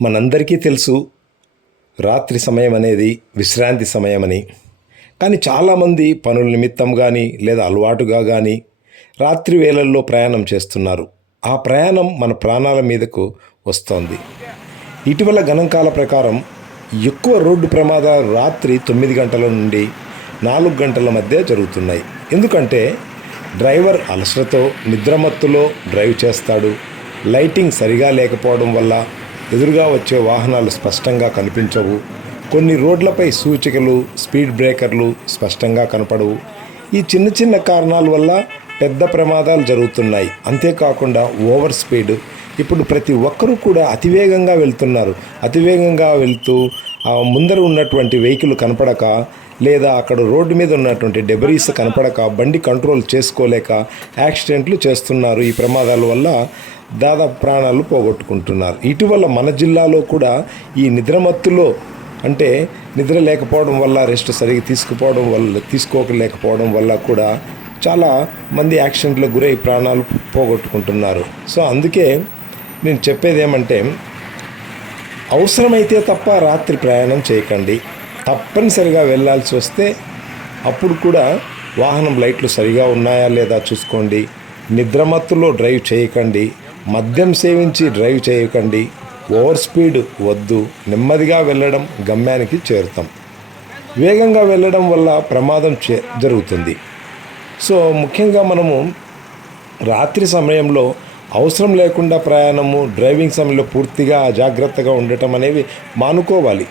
మనందరికీ తెలుసు రాత్రి సమయం అనేది విశ్రాంతి సమయమని. కానీ చాలామంది పనుల నిమిత్తం కానీ లేదా అలవాటుగా కానీ రాత్రి వేళల్లో ప్రయాణం చేస్తున్నారు. ఆ ప్రయాణం మన ప్రాణాల మీదకు వస్తోంది. ఇటీవల గణాంకాల ప్రకారం ఎక్కువ రోడ్డు ప్రమాదాలు రాత్రి 9 గంటల నుండి 4 గంటల మధ్య జరుగుతున్నాయి. ఎందుకంటే డ్రైవర్ అలసటతో నిద్రమత్తులో డ్రైవ్ చేస్తాడు. లైటింగ్ సరిగా లేకపోవడం వల్ల ఎదురుగా వచ్చే వాహనాలు స్పష్టంగా కనిపించవు. కొన్ని రోడ్లపై సూచికలు, స్పీడ్ బ్రేకర్లు స్పష్టంగా కనపడవు. ఈ చిన్న చిన్న కారణాల వల్ల పెద్ద ప్రమాదాలు జరుగుతున్నాయి. అంతేకాకుండా ఓవర్ స్పీడ్. ఇప్పుడు ప్రతి ఒక్కరూ కూడా అతివేగంగా వెళ్తున్నారు. అతివేగంగా వెళ్తూ ముందర ఉన్నటువంటి వెహికల్ కనపడక, లేదా అక్కడ రోడ్డు మీద ఉన్నటువంటి డెబరీస్ కనపడక, బండి కంట్రోల్ చేసుకోలేక యాక్సిడెంట్లు చేస్తున్నారు. ఈ ప్రమాదాల వల్ల దాదాపు ప్రాణాలు పోగొట్టుకుంటున్నారు. ఇటీవల మన జిల్లాలో కూడా ఈ నిద్రమత్తులో, అంటే నిద్ర లేకపోవడం వల్ల, రెస్ట్ సరిగ్గా తీసుకోలేకపోవడం వల్ల కూడా చాలా మంది యాక్సిడెంట్లకు గురై ప్రాణాలు పోగొట్టుకుంటున్నారు. సో అందుకే నేను చెప్పేది ఏమంటే, అవసరమైతే తప్ప రాత్రి ప్రయాణం చేయకండి. తప్పనిసరిగా వెళ్ళాల్సి వస్తే అప్పుడు కూడా వాహనం లైట్లు సరిగా ఉన్నాయా లేదా చూసుకోండి. నిద్రమత్తులో డ్రైవ్ చేయకండి. మద్యం సేవించి డ్రైవ్ చేయకండి. ఓవర్ స్పీడ్ వద్దు. నెమ్మదిగా వెళ్ళడం గమ్యానికి చేరుతాం. వేగంగా వెళ్ళడం వల్ల ప్రమాదం జరుగుతుంది. సో ముఖ్యంగా మనము రాత్రి సమయంలో అవసరం లేకుండా ప్రయాణము, డ్రైవింగ్ సమయంలో పూర్తిగా అజాగ్రత్తగా ఉండటం అనేవి మానుకోవాలి.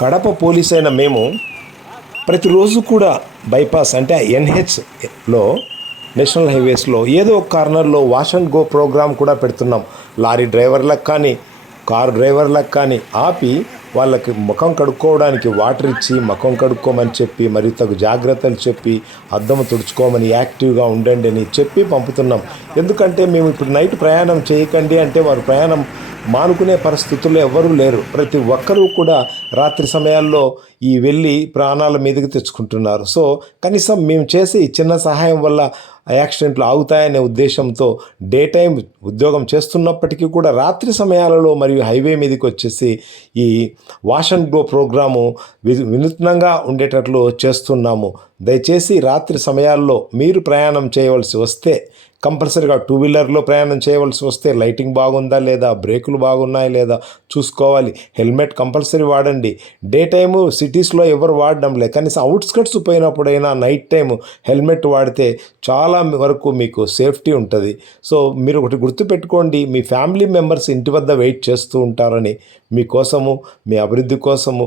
కడప పోలీస్ అయిన మేము ప్రతిరోజు కూడా బైపాస్ అంటే NHలో, నేషనల్ హైవేస్లో ఏదో ఒక కార్నర్లో వాష్ అండ్ గో ప్రోగ్రాం కూడా పెడుతున్నాం. లారీ డ్రైవర్లకు కానీ, కారు డ్రైవర్లకు కానీ ఆపి వాళ్ళకి ముఖం కడుక్కోవడానికి వాటర్ ఇచ్చి ముఖం కడుక్కోమని చెప్పి, మరియు తగు జాగ్రత్తలు చెప్పి, అద్దము తుడుచుకోమని, యాక్టివ్గా ఉండండి అని చెప్పి పంపుతున్నాం. ఎందుకంటే మేము ఇప్పుడు నైట్ ప్రయాణం చేయకండి అంటే వారు ప్రయాణం మానుకునే పరిస్థితుల్లో ఎవరూ లేరు. ప్రతి ఒక్కరూ కూడా రాత్రి సమయాల్లో వెళ్ళి ప్రాణాల మీదకి తెచ్చుకుంటున్నారు. సో కనీసం మేము చేసే ఈ చిన్న సహాయం వల్ల యాక్సిడెంట్లు ఆగుతాయనే ఉద్దేశంతో డే టైం ఉద్యోగం చేస్తున్నప్పటికీ కూడా రాత్రి సమయాలలో మరియు హైవే మీదకి వచ్చేసి ఈ వాష్ అండ్ గో ప్రోగ్రాము వినూత్నంగా ఉండేటట్లు చేస్తున్నాము. దయచేసి రాత్రి సమయాల్లో మీరు ప్రయాణం చేయవలసి వస్తే, కంపల్సరీగా 2 వీలర్లో ప్రయాణం చేయవలసి వస్తే లైటింగ్ బాగుందా లేదా, బ్రేకులు బాగున్నాయా లేదా చూసుకోవాలి. హెల్మెట్ కంపల్సరీ వాడండి. డే టైము సిటీస్లో ఎవరు వాడడం లేదు. కనీసం అవుట్స్కట్స్ పోయినప్పుడైనా నైట్ టైము హెల్మెట్ వాడితే చాలా వరకు మీకు సేఫ్టీ ఉంటుంది. సో మీరు ఒకటి గుర్తుపెట్టుకోండి, మీ ఫ్యామిలీ మెంబర్స్ ఇంటి వద్ద వెయిట్ చేస్తూ ఉంటారని, మీకోసము, మీ అభివృద్ధి కోసము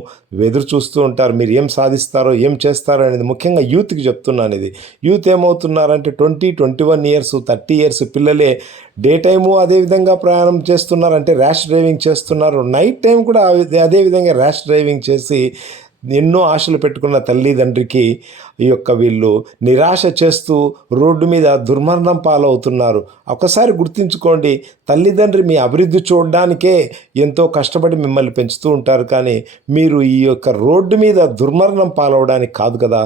ఎదురు చూస్తూ ఉంటారు. మీరు ఏం సాధిస్తారో, ఏం చేస్తారో అనేది ముఖ్యంగా యూత్కి చెప్తున్నాను. ఇది యూత్ ఏమవుతున్నారంటే 20, 21 ఇయర్స్, 30 ఇయర్స్ పిల్లలే డే టైము అదేవిధంగా ప్రయాణం చేస్తున్నారంటే ర్యాష్ డ్రైవింగ్ చేస్తున్నారు. నైట్ టైం కూడా అదేవిధంగా ర్యాష్ డ్రైవింగ్ చేసి ఎన్నో ఆశలు పెట్టుకున్న తల్లిదండ్రికి వీళ్ళు నిరాశ చేస్తూ రోడ్డు మీద దుర్మరణం పాలవుతున్నారు. ఒకసారి గుర్తుంచుకోండి, తల్లిదండ్రి మీ అభివృద్ధి చూడడానికే ఎంతో కష్టపడి మిమ్మల్ని పెంచుతూ ఉంటారు. కానీ మీరు రోడ్డు మీద దుర్మరణం పాలవడానికి కాదు కదా.